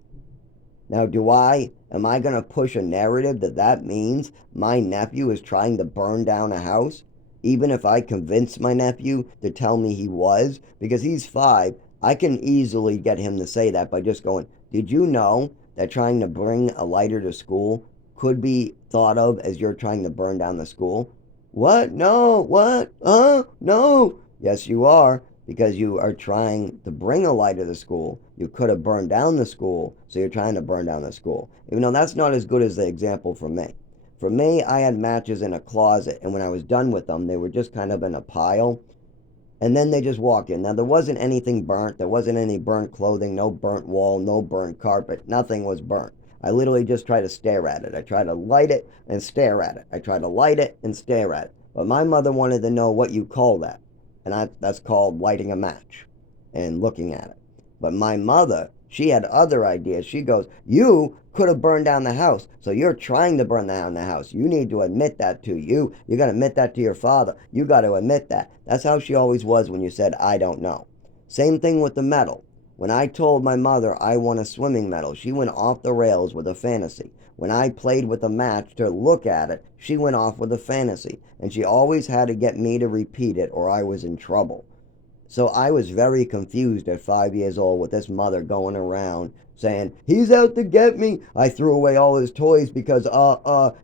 Now, am I going to push a narrative that means my nephew is trying to burn down a house? Even if I convince my nephew to tell me he was, because he's 5, I can easily get him to say that by just going, did you know that trying to bring a lighter to school could be thought of as you're trying to burn down the school? What? No. What? No. Yes, you are, because you are trying to bring a lighter to school. You could have burned down the school, so you're trying to burn down the school. Even though that's not as good as the example for me. For me, I had matches in a closet, and when I was done with them, they were just kind of in a pile, and then they just walk in. Now, there wasn't anything burnt. There wasn't any burnt clothing, no burnt wall, no burnt carpet. Nothing was burnt. I literally just try to stare at it. I try to light it and stare at it. I try to light it and stare at it. But my mother wanted to know what you call that. And that's called lighting a match and looking at it. But my mother, she had other ideas. She goes, you could have burned down the house, so you're trying to burn down the house. You need to admit that to you. You got to admit that to your father. You got to admit that. That's how she always was when you said, I don't know. Same thing with the medal. When I told my mother I won a swimming medal, she went off the rails with a fantasy. When I played with a match to look at it, she went off with a fantasy. And she always had to get me to repeat it or I was in trouble. So I was very confused at 5 years old with this mother going around saying, he's out to get me. I threw away all his toys because,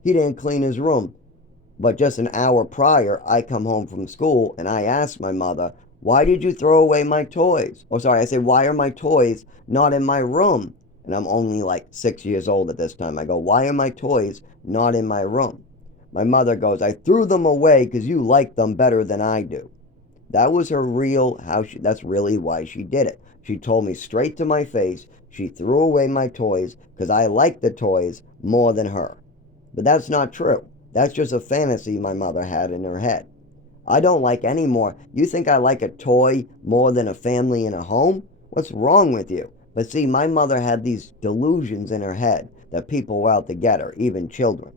he didn't clean his room. But just an hour prior, I come home from school and I asked my mother, why did you throw away my toys? Oh, sorry, I said, why are my toys not in my room? And I'm only like 6 years old at this time. I go, why are my toys not in my room? My mother goes, I threw them away because you like them better than I do. That was her that's really why she did it. She told me straight to my face she threw away my toys because I liked the toys more than her. But that's not true. That's just a fantasy my mother had in her head. I don't like any more. You think I like a toy more than a family and a home? What's wrong with you? But see, my mother had these delusions in her head that people were out to get her, even children.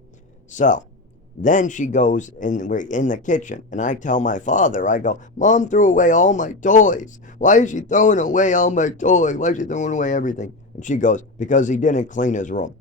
So, then she goes and we're in the kitchen and I tell my father, I go, Mom threw away all my toys. Why is she throwing away all my toys? Why is she throwing away everything? And she goes, because he didn't clean his room.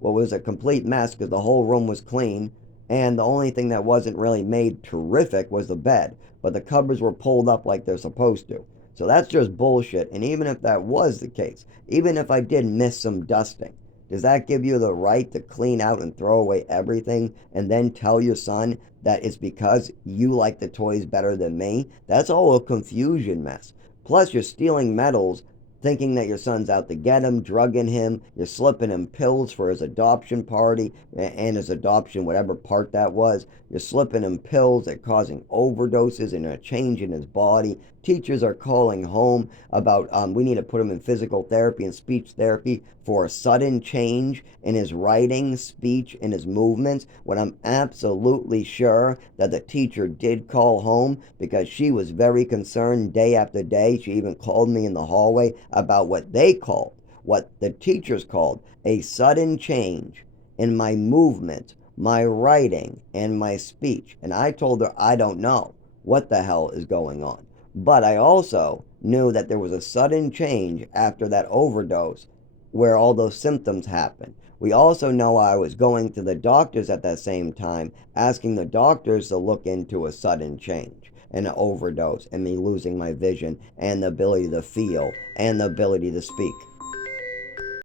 Well, it was a complete mess because the whole room was clean. And the only thing that wasn't really made terrific was the bed. But the cupboards were pulled up like they're supposed to. So that's just bullshit. And even if that was the case, even if I did miss some dusting, does that give you the right to clean out and throw away everything and then tell your son that it's because you like the toys better than me? That's all a confusion mess. Plus, you're stealing medals thinking that your son's out to get him, drugging him, you're slipping him pills for his adoption party and his adoption, whatever part that was. You're slipping him pills that are causing overdoses and a change in his body. Teachers are calling home about we need to put him in physical therapy and speech therapy for a sudden change in his writing, speech, and his movements, when I'm absolutely sure that the teacher did call home because she was very concerned day after day. She even called me in the hallway about what the teachers called a sudden change in my movement, my writing, and my speech. And I told her I don't know what the hell is going on. But I also knew that there was a sudden change after that overdose where all those symptoms happened. We also know I was going to the doctors at that same time, asking the doctors to look into a sudden change and an overdose and me losing my vision and the ability to feel and the ability to speak.